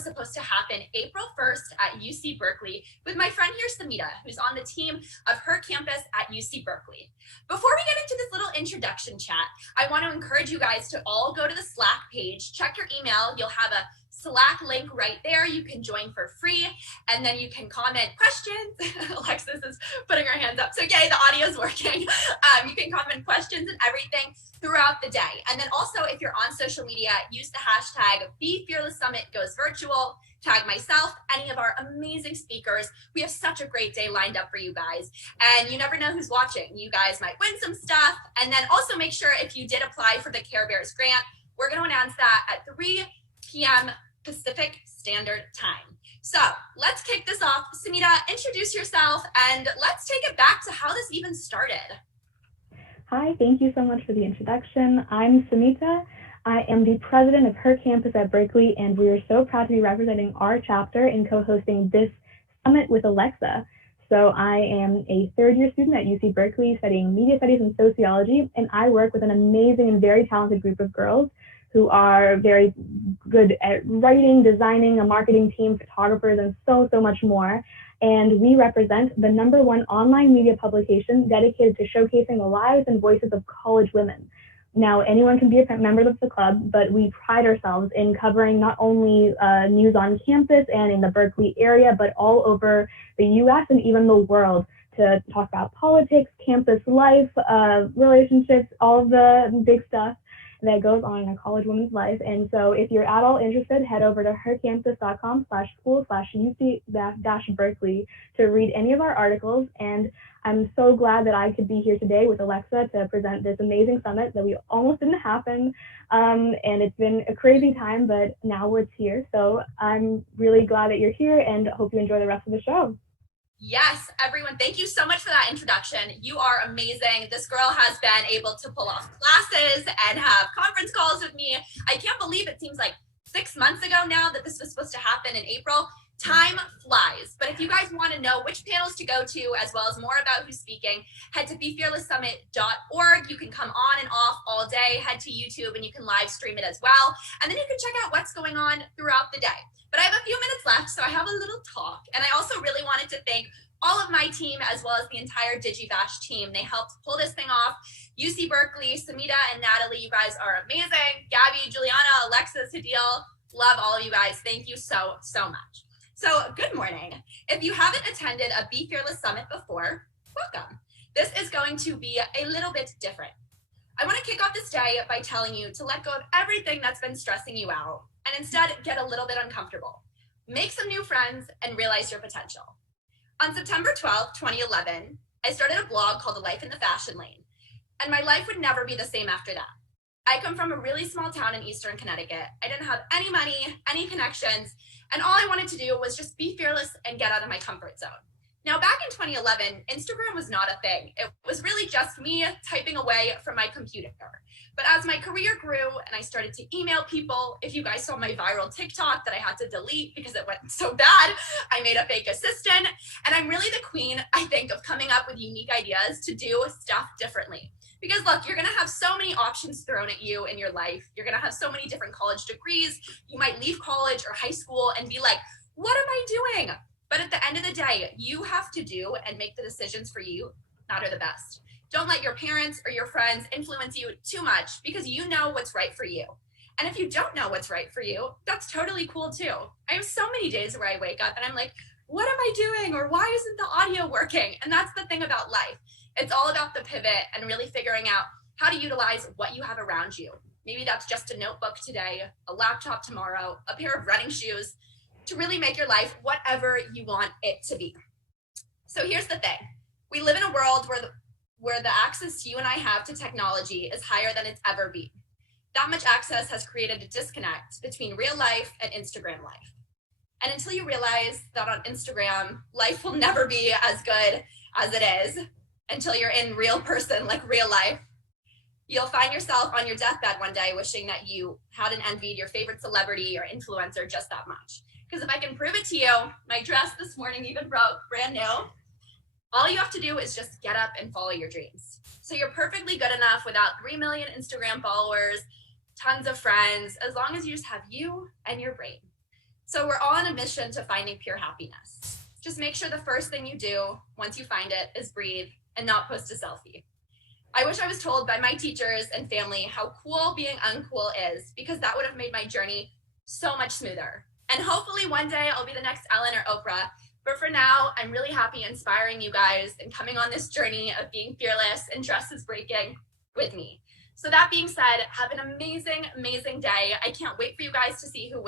was supposed to happen April 1st at UC Berkeley with my friend here, Samhita, who's on the team of her campus at UC Berkeley. Before we get into this little introduction chat, I want to encourage you guys to all go to the Slack page, check your email. You'll have a Slack link right there. You can join for free, and then you can comment questions. Alexis is putting her hands up, so yay, the audio is working. You can comment questions and everything throughout the day. And then also, if you're on social media, use the hashtag #BeFearlessSummit_goes_virtual. Tag myself, any of our amazing speakers. We have such a great day lined up for you guys, and you never know who's watching. You guys might win some stuff. And then also make sure, if you did apply for the Care Bears grant, we're going to announce that at 3 p.m. Pacific Standard Time. So let's kick this off. Samhita, introduce yourself and let's take it back to how this even started. Hi, thank you so much for the introduction. I'm Samhita. I am the president of her campus at Berkeley, and we are so proud to be representing our chapter in co-hosting this summit with Alexa. So I am a third-year student at UC Berkeley studying media studies and sociology, and I work with an amazing and very talented group of girls who are very good at writing, designing, a marketing team, photographers, and so much more. And we represent the #1 online media publication dedicated to showcasing the lives and voices of college women. Now, anyone can be a member of the club, but we pride ourselves in covering not only news on campus and in the Berkeley area, but all over the US and even the world, to talk about politics, campus life, relationships, all of the big stuff that goes on in a college woman's life. And so if you're at all interested, head over to hercampus.com/school/UC-Berkeley to read any of our articles. And I'm so glad that I could be here today with Alexa to present this amazing summit that we almost didn't happen. And it's been a crazy time, but now it's here. So I'm really glad that you're here and hope you enjoy the rest of the show. Yes, everyone, thank you so much for that introduction. You are amazing. This girl has been able to pull off classes and have conference calls with me. I can't believe it seems like 6 months ago now that this was supposed to happen in April. Time flies. But if you guys want to know which panels to go to, as well as more about who's speaking, head to BeFearlessSummit.org. You can come on and off all day. Head to YouTube and you can live stream it as well. And then you can check out what's going on throughout the day. But I have a few minutes left, so I have a little talk. And I also really wanted to thank all of my team, as well as the entire DigiBash team. They helped pull this thing off. UC Berkeley, Samhita, and Natalie, you guys are amazing. Gabby, Juliana, Alexis, Hadil, love all of you guys. Thank you so much. So good morning. If you haven't attended a Be Fearless Summit before, welcome. This is going to be a little bit different. I want to kick off this day by telling you to let go of everything that's been stressing you out and instead get a little bit uncomfortable. Make some new friends and realize your potential. On September 12th, 2011, I started a blog called The Life in the Fashion Lane, and my life would never be the same after that. I come from a really small town in Eastern Connecticut. I didn't have any money, any connections, and all I wanted to do was just be fearless and get out of my comfort zone. Now, back in 2011, Instagram was not a thing. It was really just me typing away from my computer. But as my career grew and I started to email people, if you guys saw my viral TikTok that I had to delete because it went so bad, I made a fake assistant. And I'm really the queen, I think, of coming up with unique ideas to do stuff differently. Because look, you're gonna have so many options thrown at you in your life. You're gonna have so many different college degrees. You might leave college or high school and be like, what am I doing? But at the end of the day, you have to do and make the decisions for you that are the best. Don't let your parents or your friends influence you too much, because you know what's right for you. And if you don't know what's right for you, that's totally cool too. I have so many days where I wake up and I'm like, what am I doing? Or why isn't the audio working? And that's the thing about life. It's all about the pivot and really figuring out how to utilize what you have around you. Maybe that's just a notebook today, a laptop tomorrow, a pair of running shoes, to really make your life whatever you want it to be. So here's the thing. We live in a world where the access you and I have to technology is higher than it's ever been. That much access has created a disconnect between real life and Instagram life. And until you realize that on Instagram, life will never be as good as it is, until you're in real person, like real life, you'll find yourself on your deathbed one day wishing that you hadn't envied your favorite celebrity or influencer just that much. Because if I can prove it to you, my dress this morning even broke, brand new. All you have to do is just get up and follow your dreams. So you're perfectly good enough without 3 million Instagram followers, tons of friends, as long as you just have you and your brain. So we're all on a mission to finding pure happiness. Just make sure the first thing you do once you find it is breathe and not post a selfie. I wish I was told by my teachers and family how cool being uncool is, because that would have made my journey so much smoother. And hopefully one day I'll be the next Ellen or Oprah. But for now, I'm really happy inspiring you guys and coming on this journey of being fearless and dresses breaking with me. So that being said, have an amazing, amazing day. I can't wait for you guys to see who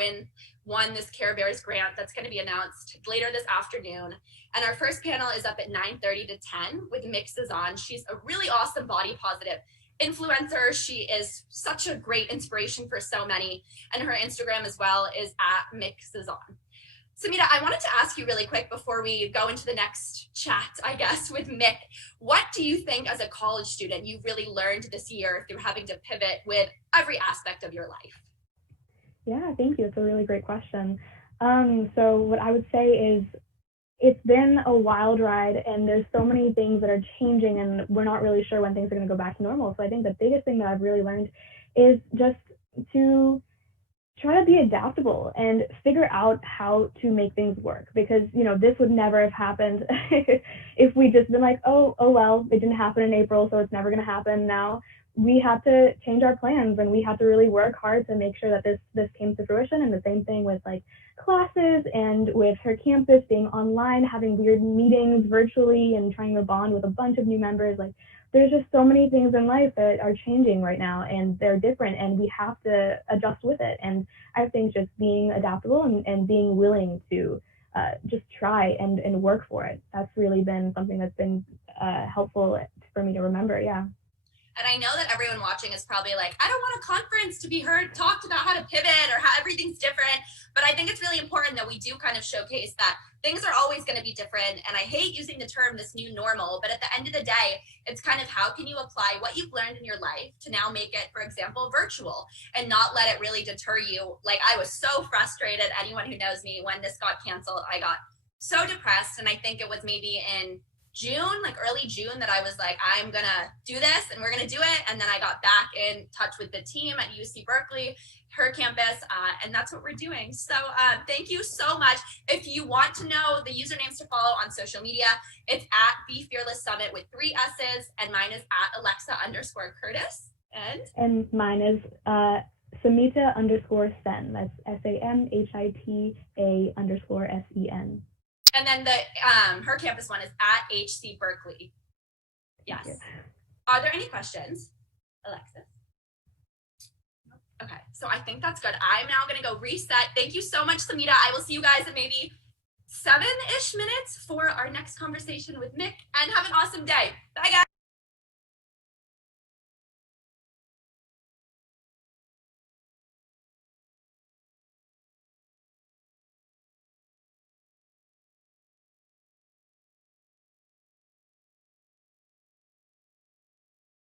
won this Care Bears grant that's going to be announced later this afternoon. And our first panel is up at 9:30 to 10 with Mick Cezanne. She's a really awesome body positive influencer. She is such a great inspiration for so many. And her Instagram as well is at Mick Cezanne. Samhita, I wanted to ask you really quick before we go into the next chat, I guess, with Mick. What do you think as a college student you've really learned this year through having to pivot with every aspect of your life? Yeah, thank you. It's a really great question. So what I would say is it's been a wild ride, and there's so many things that are changing, and we're not really sure when things are going to go back to normal. So I think the biggest thing that I've really learned is just to try to be adaptable and figure out how to make things work, because this would never have happened if we just been like, oh well, it didn't happen in April, so it's never going to happen now. We have to change our plans, and we have to really work hard to make sure that this came to fruition. And the same thing with like classes and with her campus being online, having weird meetings virtually and trying to bond with a bunch of new members. Like, there's just so many things in life that are changing right now, and they're different, and we have to adjust with it. And I think just being adaptable and being willing to just try and work for it, that's really been something that's been helpful for me to remember. Yeah. And I know that everyone watching is probably like, I don't want a conference to be heard talked about how to pivot or how everything's different. But I think it's really important that we do kind of showcase that things are always going to be different. And I hate using the term this new normal, but at the end of the day, it's kind of how can you apply what you've learned in your life to now make it, for example, virtual, and not let it really deter you. Like, I was so frustrated. Anyone who knows me, when this got canceled, I got so depressed. And I think it was maybe in June, like early June, that I was like, I'm gonna do this and we're gonna do it. And then I got back in touch with the team at UC Berkeley, her campus, and that's what we're doing. So thank you so much. If you want to know the usernames to follow on social media, it's at Be Fearless Summit with 3 S's, and mine is at Alexa_Curtis. And mine is Samhita_Sen. That's SAMHITA_SEN. And then the her campus one is at HC Berkeley. Yes. Are there any questions, Alexis? Okay, so I think that's good. I'm now going to go reset. Thank you so much, Samhita. I will see you guys in maybe 7-ish minutes for our next conversation with Mick, and have an awesome day. Bye, guys.